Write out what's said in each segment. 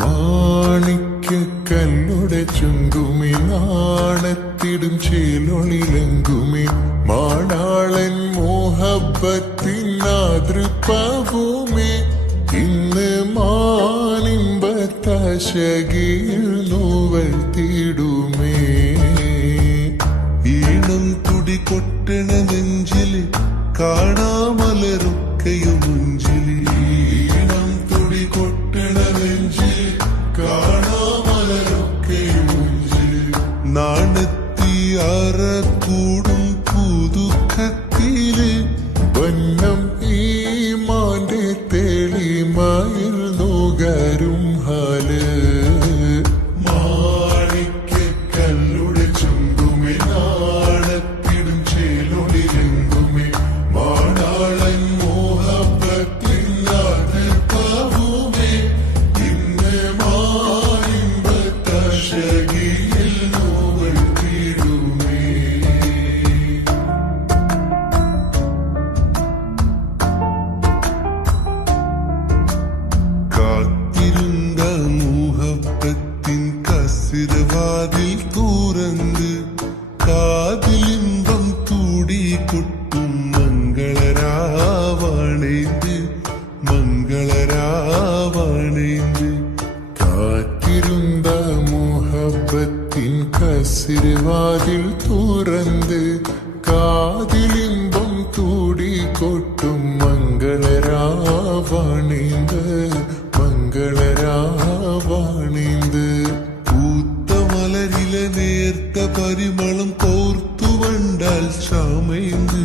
മാണിക്യക്കല്ലുടെ ചുങ്കുമി നാണത്തിടും ചേലൊളിലെങ്കുമി മാണാളൻ മോഹബത്തിൻ മാതൃപ്പഭൂമി ഇന്ന് മാനിമ്പത്തശകിൽ നോവൽ തീടുമേ ഈണം തുടി കൊട്ടണ നെഞ്ചില് കാണാമലരൊക്കെയും മുഞ്ചില് ഈണം തുടി കൊട്ടണ നെഞ്ചില് കാണാമലരൊക്കെയും മുഞ്ചില് നാണത്തിയാറ കൂടും പുതുക്കത്തില് വന്നം ഈ മാന്റെ തെളിമയിൽ നുകരും ഹാല് മാണിക്യക്കല്ലുടെ ചുങ്കുമി നാണത്തിടും ചേലൊളിലെങ്കുമി മാണാളൻ മോഹബത്തിൻ മാതൃപ്പഭൂമി ഇന്ന് മാനിമ്പത്തശകിയിൽ നോവൽ തീടുമേ കാത്തിരുந்த മോഹബത്തിൻ കസിരവാതിൽ തുറന്ന് കാതിലിമ്പം തൂടി കൊട്ടും മംഗളരാവണേന്ത് മംഗളരാവണേന്ത് കാത്തിരുந்த മോഹബത്തിൻ കസിരവാതിൽ തുറന്ന് കാതിലിമ്പം തൂടി കൊട്ടും മംഗളരാവണേന്ത് മംഗളരാവണേന്ത് പൂത്ത മലരിലെ നേർത്ത പരിമളം കോർത്തു വണ്ടാൽ ചാമേന്ത്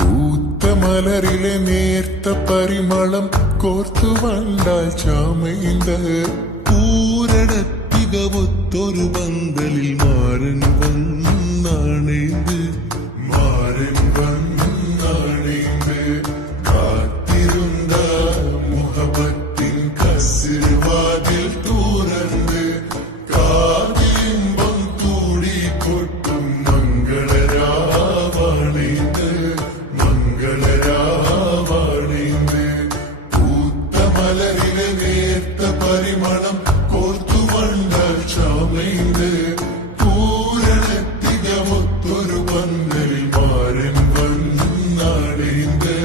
പൂത്ത മലരിലെ നേർത്ത പരിമളം കോർത്തു വണ്ടാൽ ചാമേന്ത് പൂരണത്തികവൊത്തൊരു പന്തലിൽ മാരൻ വന്നാണേന്ത് മാരൻ വന്നാണേന്ത് കാത്തിരുന്ന മുഹബത്തിൻ കസിർവാതിൽ തുറന്ന് കാതിലിമ്പം തൂടി കൊട്ടും മംഗളരാവണേന്ത് മംഗളരാവണേന്ത് പൂത്ത മലരിലെ നേർത്ത പരിമളം കോർത്തു വണ്ടാൽ ചാമേന്ത് പൂരണത്തികമൊത്തൊരു പന്തലിൽ മാരൻ വന്നാണേന്ത്